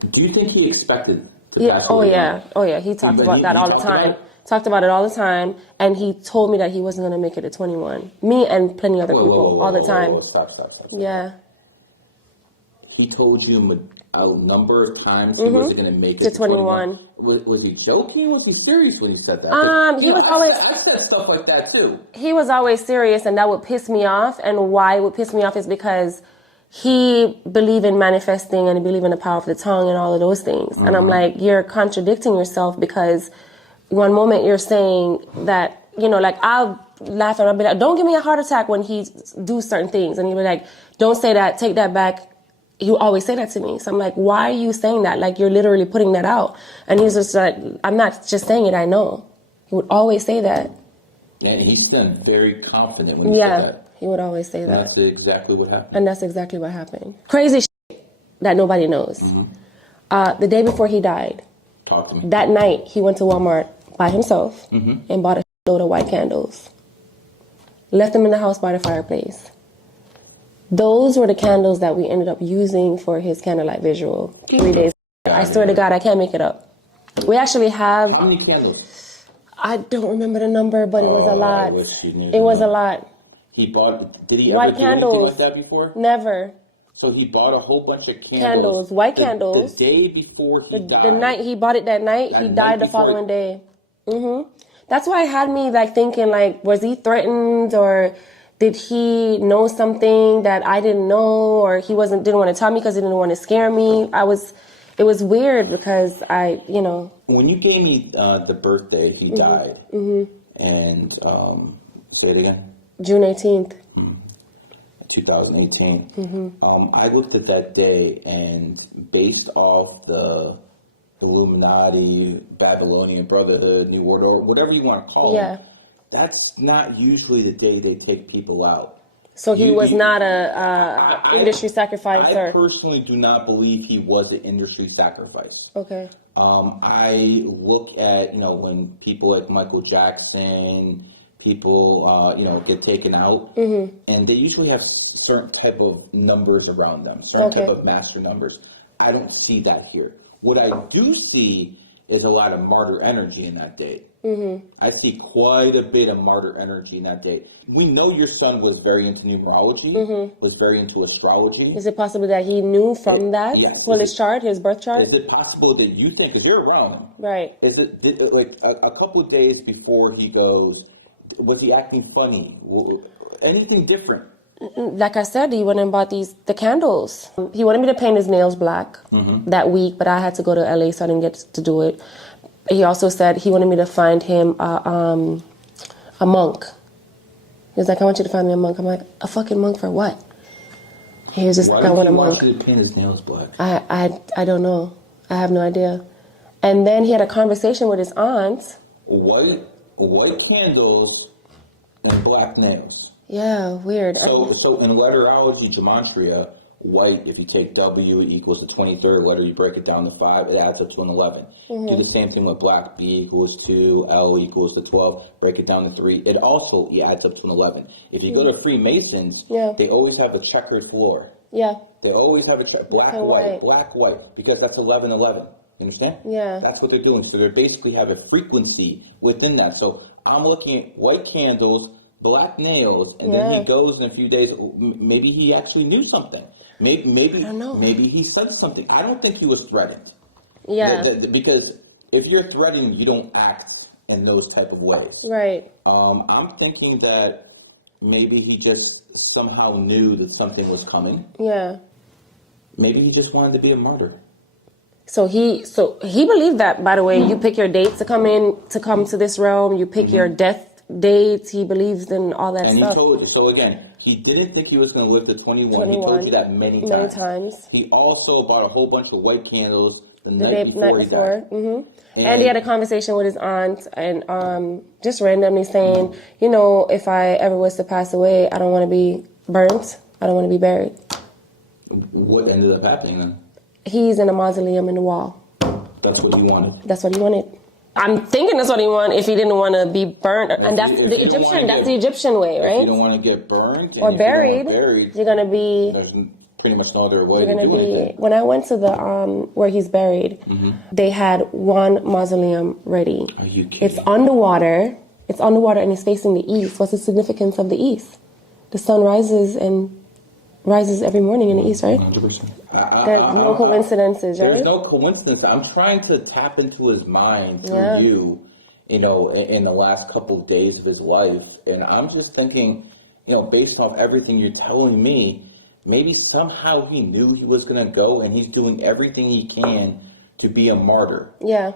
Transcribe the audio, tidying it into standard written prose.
Do you think he expected to Yeah. pass Oh away? yeah. Oh yeah. He talked about that all the Talked about time. it? Talked about it all the time, and he told me that he wasn't gonna make it to 21. Me and plenty other people all the time. Stop. Yeah. He told you a number of times he wasn't going to make To it to 21. 21. Was he joking? Was he serious when he said that? He was always I said stuff like that too. he was always serious, and that would piss me off. And why it would piss me off is because he believed in manifesting and he believed in the power of the tongue and all of those things. And I'm like, you're contradicting yourself, because one moment you're saying that, like I'll laugh and I'll be like, don't give me a heart attack when he do certain things. And he'll be like, don't say that, take that back. He would always say that to me. So I'm like, why are you saying that? Like, you're literally putting that out. And he's just like, I'm not just saying it, I know. He would always say that. And he's been very confident when he said that. He would always say that. That's exactly what happened. And that's exactly what happened. Crazy shit that nobody knows. The day before he died, Talk to me. that night he went to Walmart by himself and bought a load of white candles. Left them in the house by the fireplace. Those were the candles that we ended up using for his candlelight visual 3 days. I swear to God, I can't make it up. We actually have... How many candles? I don't remember the number, but it was a lot. I wish you knew It was the a lot. He bought... Did he White ever do candles. anything like that before? Never. So he bought a whole bunch of candles. Candles, white candles. The day before he died. The night he bought it that night, he died the following day. That's why it had me like thinking, like, was he threatened, or did he know something that I didn't know, or he didn't want to tell me because he didn't want to scare me. It was weird because When you gave me the birthday, he died. And say it again. June 18th. 2018. I looked at that day, and based off the Illuminati, Babylonian Brotherhood, New World Order, whatever you want to call it, that's not usually the day they take people out. So he was not a industry sacrificer. I personally do not believe he was an industry sacrifice. Okay. I look at, when people like Michael Jackson, people, get taken out, and they usually have certain type of numbers around them, certain type of master numbers. I don't see that here. What I do see is a lot of martyr energy in that day. I see quite a bit of martyr energy in that day. We know your son was very into numerology, was very into astrology. Is it possible that he knew from that? Yes. Well, his chart, his birth chart? Is it possible that you think, if you're around, right? Is it like a couple of days before he goes, was he acting funny? Anything different? Like I said, he went and bought the candles. He wanted me to paint his nails black that week, but I had to go to LA, so I didn't get to do it. He also said he wanted me to find him a monk. He was like, I want you to find me a monk. I'm like, a fucking monk for what? He was just like, I want a monk. Why did he paint his nails black? I don't know. I have no idea. And then he had a conversation with his aunt. White candles and black nails. Yeah, weird. So in letterology gematria, white, if you take W equals the 23rd letter, you break it down to 5, it adds up to an 11. Do the same thing with black, B equals 2, L equals to 12, break it down to 3. It also adds up to an 11. If you go to Freemasons, they always have a checkered floor. Yeah. They always have a black, white, because that's 1111. You understand? Yeah. That's what they're doing. So they basically have a frequency within that. So I'm looking at white candles, black nails, and then he goes in a few days. Maybe he actually knew something. Maybe I don't know. Maybe he said something. I don't think he was threatened. Yeah. Because if you're threatened, you don't act in those type of ways. Right. I'm thinking that maybe he just somehow knew that something was coming. Yeah. Maybe he just wanted to be a martyr. So he believed that, by the way. You pick your dates to come to this realm. You pick your death dates. He believes in all that stuff. And he told you. So again, he didn't think he was going to live to 21. He told you that many times. He also bought a whole bunch of white candles the night before he died. And he had a conversation with his aunt, and just randomly saying, if I ever was to pass away, I don't want to be burnt. I don't want to be buried. What ended up happening then? He's in a mausoleum in the wall. That's what he wanted. That's what he wanted. I'm thinking that's what he wanted if he didn't want to be burnt. And that's the Egyptian way, right? If you don't want to get burned or buried, you're going to be pretty much no other way We're to gonna do anything. when I went to the where he's buried, they had one mausoleum ready. Are you kidding? It's underwater. It's underwater and it's facing the east. What's the significance of the east? The sun rises every morning in the east, right? 100%. There's no coincidences, right? There's no coincidence. I'm trying to tap into his mind through Yeah. you know, in the last couple of days of his life. And I'm just thinking, you know, based off everything you're telling me, maybe somehow he knew he was going to go and he's doing everything he can to be a martyr. Yeah.